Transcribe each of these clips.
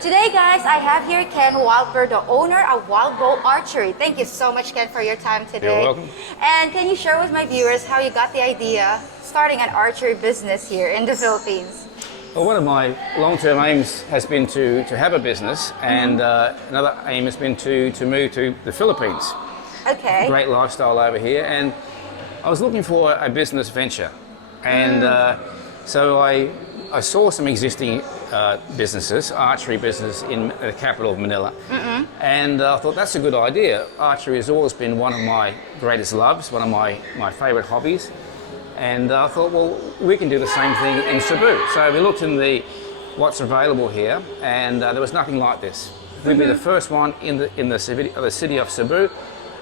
Today, guys, I have here Ken WILDBUR, the owner of WILDBUR Archery. Thank you so much, Ken, for your time today. You're welcome. And can you share with my viewers how you got the idea starting an archery business here in the Philippines? Well, one of my long-term aims has been to have a business, and another aim has been to move to the Philippines. Okay. Great lifestyle over here, and I was looking for a business venture, and so I saw some existing businesses, archery business in the capital of Manila, and I thought that's a good idea. Archery has always been one of my greatest loves, one of my favourite hobbies, and I thought, well, we can do the same thing in Cebu. So we looked in what's available here, and there was nothing like this. We'd be the first one in the city of Cebu,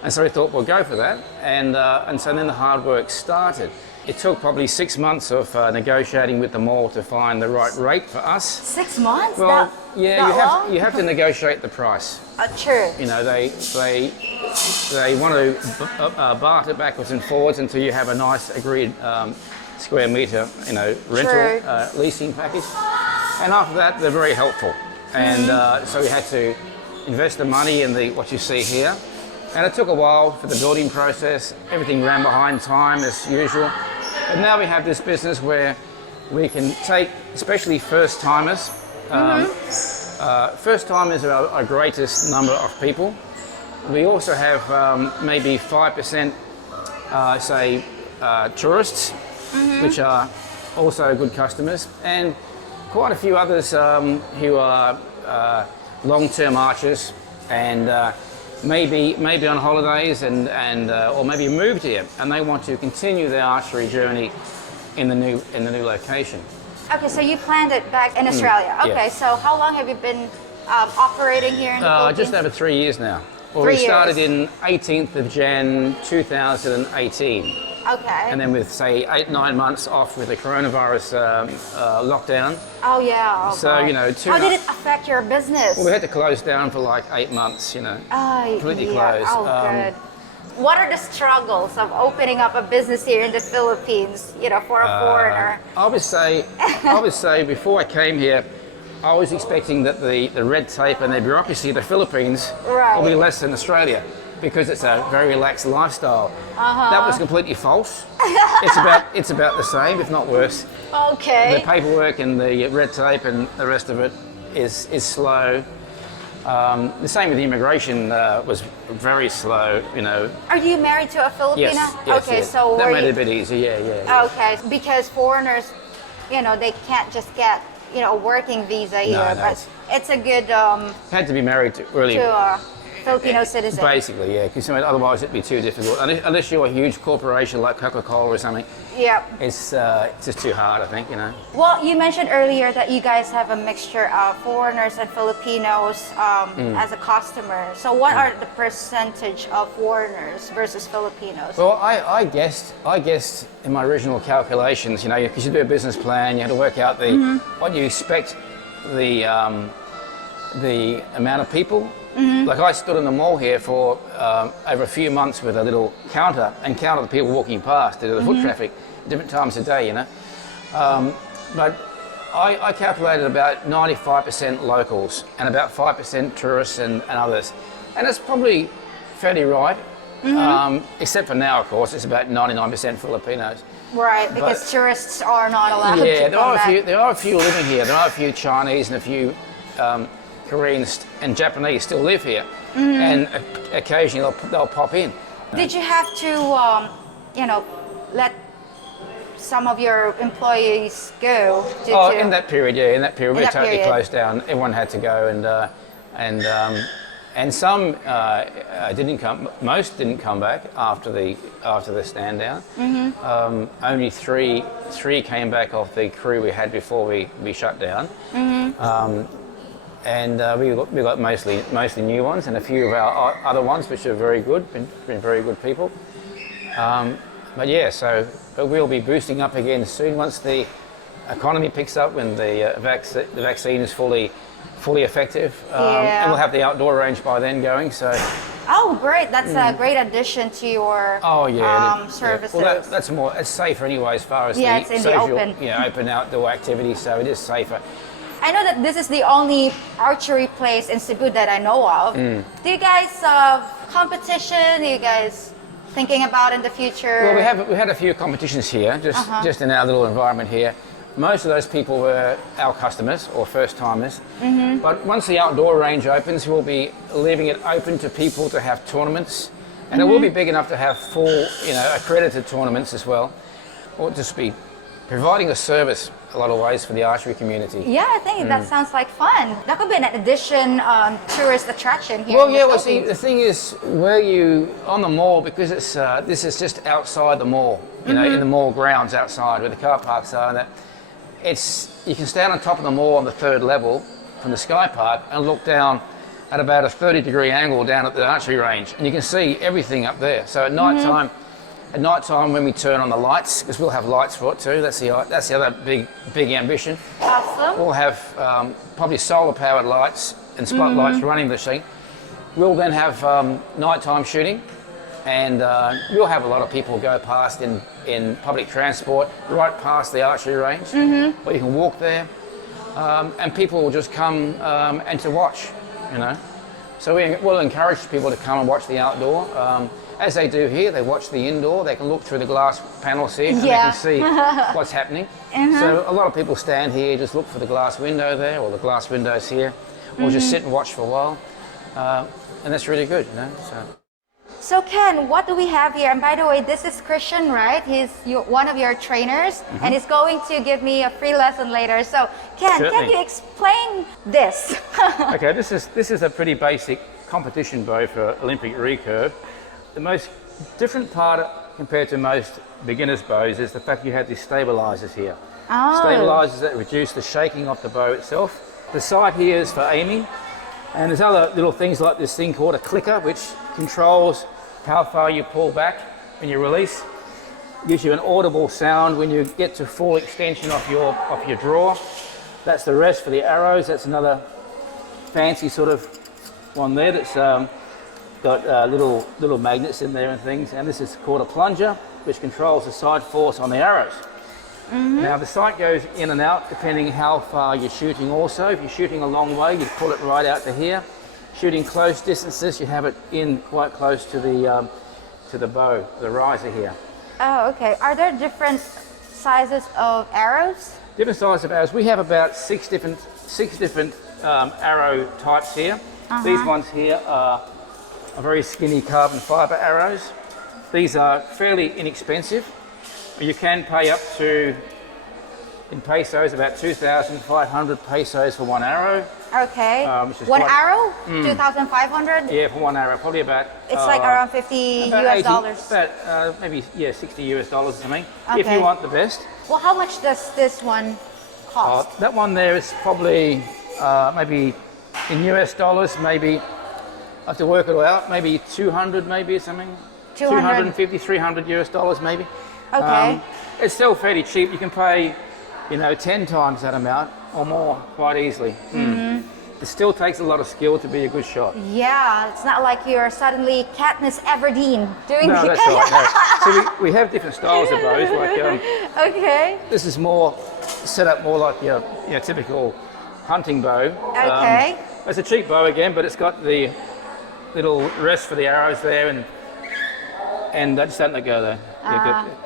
and so we thought we'll go for that, and so then the hard work started. It took probably 6 months of negotiating with the mall to find the right rate for us. 6 months? Well, that you have to negotiate the price. True. You know, they want to barter backwards and forwards until you have a nice agreed square meter, rental leasing package. And after that, they're very helpful. And so we had to invest the money in what you see here. And it took a while for the building process. Everything ran behind time as usual. But now we have this business where we can take, especially first-timers. First-timers are our greatest number of people. We also have maybe 5%, tourists, which are also good customers, and quite a few others who are long-term archers and maybe on holidays or maybe moved here and they want to continue their archery journey in the new location. Okay, so you planned it back in Australia. Okay, yeah. So how long have you been operating here in the Philippines? Just over 3 years now. Well, 3 we started years. in 18th of Jan 2018. Okay. And then with, say, 8-9 months off with the coronavirus lockdown. Oh, yeah. Oh, So, God. you know, How did it affect your business? Well, we had to close down for like 8 months, completely closed. Oh, good. What are the struggles of opening up a business here in the Philippines, for a foreigner? I would say before I came here, I was expecting that the red tape and the bureaucracy of the Philippines will be less than Australia, because it's a very relaxed lifestyle. That was completely false. It's about the same, if not worse. Okay. The paperwork and the red tape and the rest of it is slow. The same with the immigration was very slow, Are you married to a Filipina? Yes, okay, yes. so that made it a bit easier, yeah. Okay, because foreigners, they can't just get, a working visa here, No, but it's a good Had to be married to Filipino citizen. Basically, yeah, because otherwise it'd be too difficult. Unless you're a huge corporation like Coca-Cola or something, Yeah. it's just too hard, I think, Well, you mentioned earlier that you guys have a mixture of foreigners and Filipinos as a customer. So what are the percentage of foreigners versus Filipinos? Well, I guessed in my original calculations, because you do a business plan, you had to work out what you expect the amount of people. Like I stood in the mall here for over a few months with a little counter and counted the people walking past to the foot traffic different times a day, But I calculated about 95% locals and about 5% tourists and others. And it's probably fairly right, except for now, of course, it's about 99% Filipinos. Right, because tourists are not allowed to come back. There are a few living here. There are a few Chinese and a few Koreans and Japanese still live here, and occasionally they'll pop in. Did you have to, let some of your employees go? In that period, yeah, we were totally closed down. Everyone had to go, and some didn't come. Most didn't come back after the stand down. Only three came back off the crew we had before we shut down. And we got mostly new ones, and a few of our other ones, which are very good, been very good people. But we'll be boosting up again soon once the economy picks up, when the vaccine is fully effective, and we'll have the outdoor range by then going. So. Oh, great! That's a great addition to your services. Well, that's more. It's safer anyway, as far as it's in social, the open. open outdoor activities. So it is safer. I know that this is the only archery place in Cebu that I know of. Do you guys competition? Do you guys thinking about in the future? Well, we had a few competitions here, just in our little environment here. Most of those people were our customers or first timers. But once the outdoor range opens, we'll be leaving it open to people to have tournaments, and it will be big enough to have full, accredited tournaments as well, or just be providing a service a lot of ways for the archery community. Yeah, I think that sounds like fun. That could be an addition tourist attraction here. Well, in yeah. the Well, see, the thing is, where you on the mall, because it's this is just outside the mall, in the mall grounds outside where the car parks are, and that you can stand on top of the mall on the 3rd level from the Sky Park and look down at about a 30-degree angle down at the archery range, and you can see everything up there. So at night time. At night time, when we turn on the lights, because we'll have lights for it too. That's the other big ambition. Awesome. We'll have probably solar-powered lights and spotlights running the thing. We'll then have nighttime shooting, and we'll have a lot of people go past in public transport right past the archery range. But you can walk there, and people will just come and to watch. So we'll encourage people to come and watch the outdoor. As they do here, they watch the indoor. They can look through the glass panels here and they can see what's happening. So a lot of people stand here, just look for the glass window there, or the glass windows here, or just sit and watch for a while. And that's really good, So Ken, what do we have here? And by the way, this is Christian, right? He's one of your trainers, and he's going to give me a free lesson later. So Ken, can you explain this? Okay, this is a pretty basic competition bow for Olympic recurve. The most different part compared to most beginners' bows is the fact you have these stabilizers here. Stabilizers that reduce the shaking of the bow itself. The sight here is for aiming, and there's other little things like this thing called a clicker, which controls how far you pull back when you release. Gives you an audible sound when you get to full extension of your draw. That's the rest for the arrows. That's another fancy sort of one there that's got little magnets in there and things. And this is called a plunger, which controls the side force on the arrows. Now the sight goes in and out depending how far you're shooting also. If you're shooting a long way, you pull it right out to here. Shooting close distances, you have it in quite close to the bow, the riser here. Oh, okay. Are there different sizes of arrows? Different sizes of arrows. We have about six different arrow types here. These ones here are very skinny carbon fiber arrows. These are fairly inexpensive. You can pay up to, in pesos, about 2,500 pesos for one arrow. Okay. One arrow? 2,500? Yeah, for one arrow, probably about... It's like around 50 US dollars. About maybe, yeah, 60 US dollars or something, okay. if you want the best. Well, how much does this one cost? That one there is probably, maybe in US dollars, maybe, I have to work it out, maybe 200 maybe or something. 250, 300 US dollars maybe. Okay. It's still fairly cheap. You can pay, 10 times that amount or more quite easily. It still takes a lot of skill to be a good shot. Yeah, it's not like you're suddenly Katniss Everdeen doing No, that's right. No. So we have different styles of bows. Like, okay. This is more set up more like your typical hunting bow. Okay. It's a cheap bow again, but it's got the little rest for the arrows there, and just letting it go there.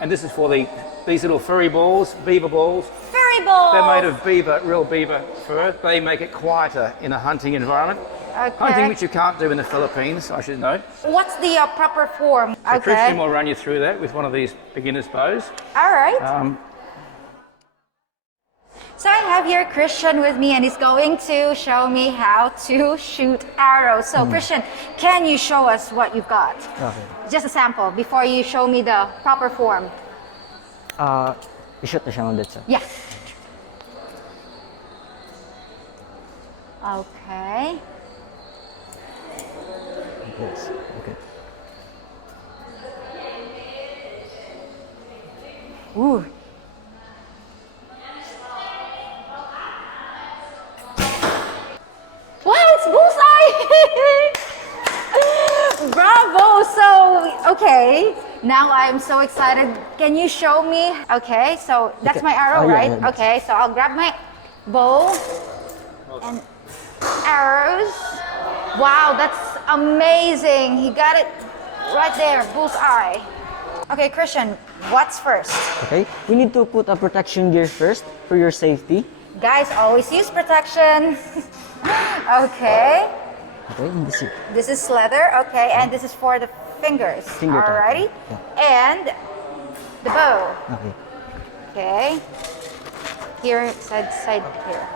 And this is for these little furry balls, beaver balls. Furry balls! They're made of real beaver fur. They make it quieter in a hunting environment. Okay. Hunting which you can't do in the Philippines, I should know. What's the proper form? So Christian will run you through that with one of these beginner's bows. All right. So I have here Christian with me, and he's going to show me how to shoot arrows. So Christian, can you show us what you've got? Okay. Just a sample before you show me the proper form. I-shoot na siya ng dito. Yes. Okay. Yes. Okay. Ooh. Wow, it's bullseye! Bravo! So, okay. Now I'm so excited. Can you show me? Okay, so that's my arrow, yeah, right? yeah. Okay, so I'll grab my bow. And arrows. Wow, that's amazing. He got it right there, bullseye. Okay, Christian, what's first? Okay, we need to put a protection gear first for your safety. Guys, always use protection. Okay. Okay, and This is leather, okay, and this is for the fingers. Finger tap. Alrighty. Yeah. And the bow. Okay. Okay. Here, side here.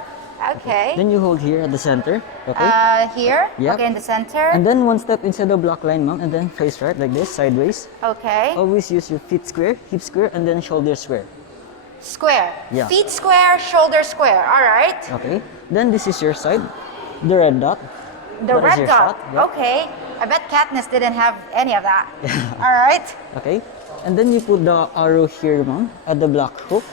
Okay. Then you hold here at the center. Okay. Here. Yep. Okay, in the center. And then one step inside the block line, ma'am, and then face right like this, sideways. Okay. Always use your feet square, hip square, and then shoulder square. Square. Yeah. Feet square, shoulder square. All right. Okay. Then this is your side, the red dot. The That is red your dot. shot, yeah. Okay. I bet Katniss didn't have any of that. All right. Okay. And then you put the arrow here, ma'am, at the black hook.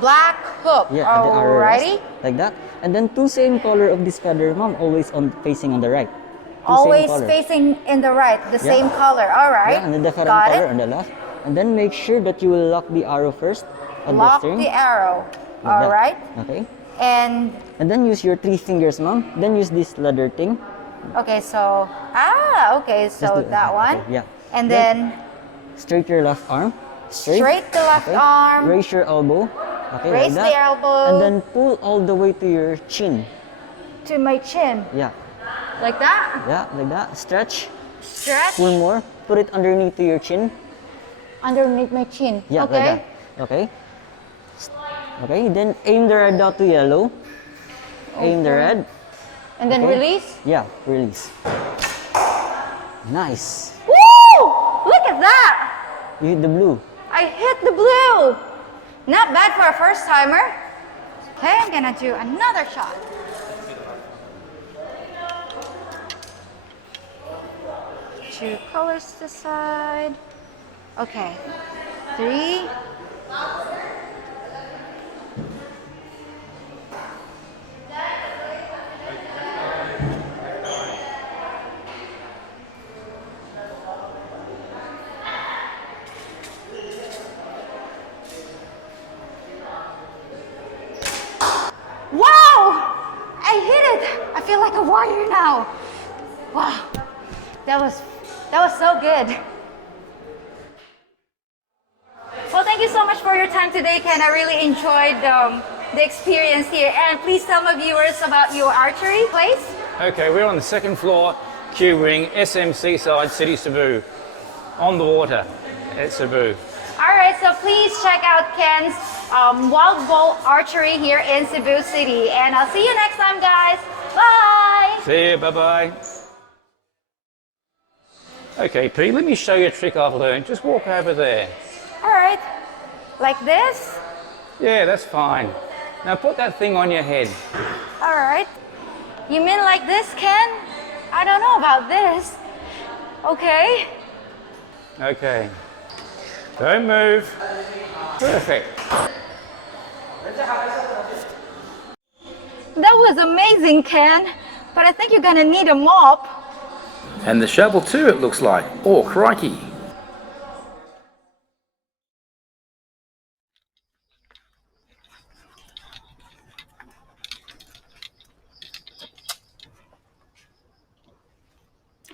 Black hook. Yeah, at the arrow Alrighty. rest, like that. And then two same color of this feather, ma'am, always on facing on the right. Two Always same color. facing in the right, the Yeah. same color. All right. Yeah, and then different Got color it. on the left. And then make sure that you will lock the arrow first on Lock the string. the arrow. like All that. right. Okay. And And then use your 3 fingers, ma'am. Then use this leather thing. okay, so okay, Just so do- that one. okay, yeah. And then Straight your left arm. straight the left Okay. arm. Raise your elbow. Okay, Raise like that. the elbow. And then pull all the way to your chin. To my chin. Yeah. Like that. Yeah, like that. Stretch. Stretch Pull more. Put it underneath to your chin. underneath my chin. Yeah, Okay. like that. Okay. Okay, then aim the red dot to yellow. Aim the Okay. red. And then Okay. release. Yeah, release. Nice. Woo! Look at that. You hit the blue. I hit the blue. Not bad for a first timer. Okay, I'm gonna do another shot. Two colors to the side. Okay. 3. Wow! I hit it! I feel like a warrior now. Wow. That was so good. Well, thank you so much for your time today, Ken. I really enjoyed the experience here. And please tell my viewers about your archery place. Okay, we're on the second floor, Q Wing, SM Seaside, City Cebu, on the water at Cebu. All right, so please check out Ken's Wild Bull Archery here in Cebu City. And I'll see you next time, guys. Bye! See you, bye-bye. Okay, Pete, let me show you a trick I've learned. Just walk over there. All right, like this. Yeah, that's fine. Now put that thing on your head. All right. You mean like this, Ken? I don't know about this. Okay. Okay. Don't move. Perfect. That was amazing, Ken. But I think you're gonna need a mop. And the shovel too, it looks like. Oh, crikey.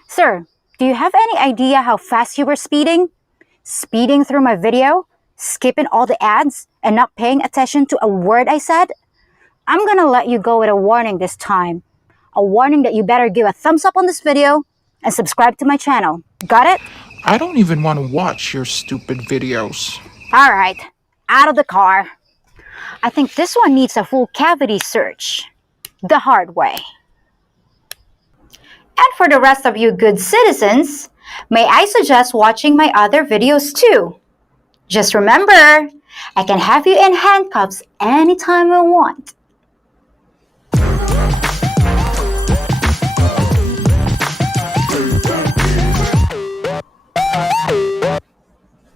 Sir, do you have any idea how fast you were speeding? Speeding through my video? Skipping all the ads? And not paying attention to a word I said? I'm gonna let you go with a warning this time. A warning that you better give a thumbs up on this video and subscribe to my channel. Got it? I don't even want to watch your stupid videos. Alright, out of the car. I think this one needs a full cavity search. The hard way. And for the rest of you good citizens, may I suggest watching my other videos too. Just remember, I can have you in handcuffs anytime I want.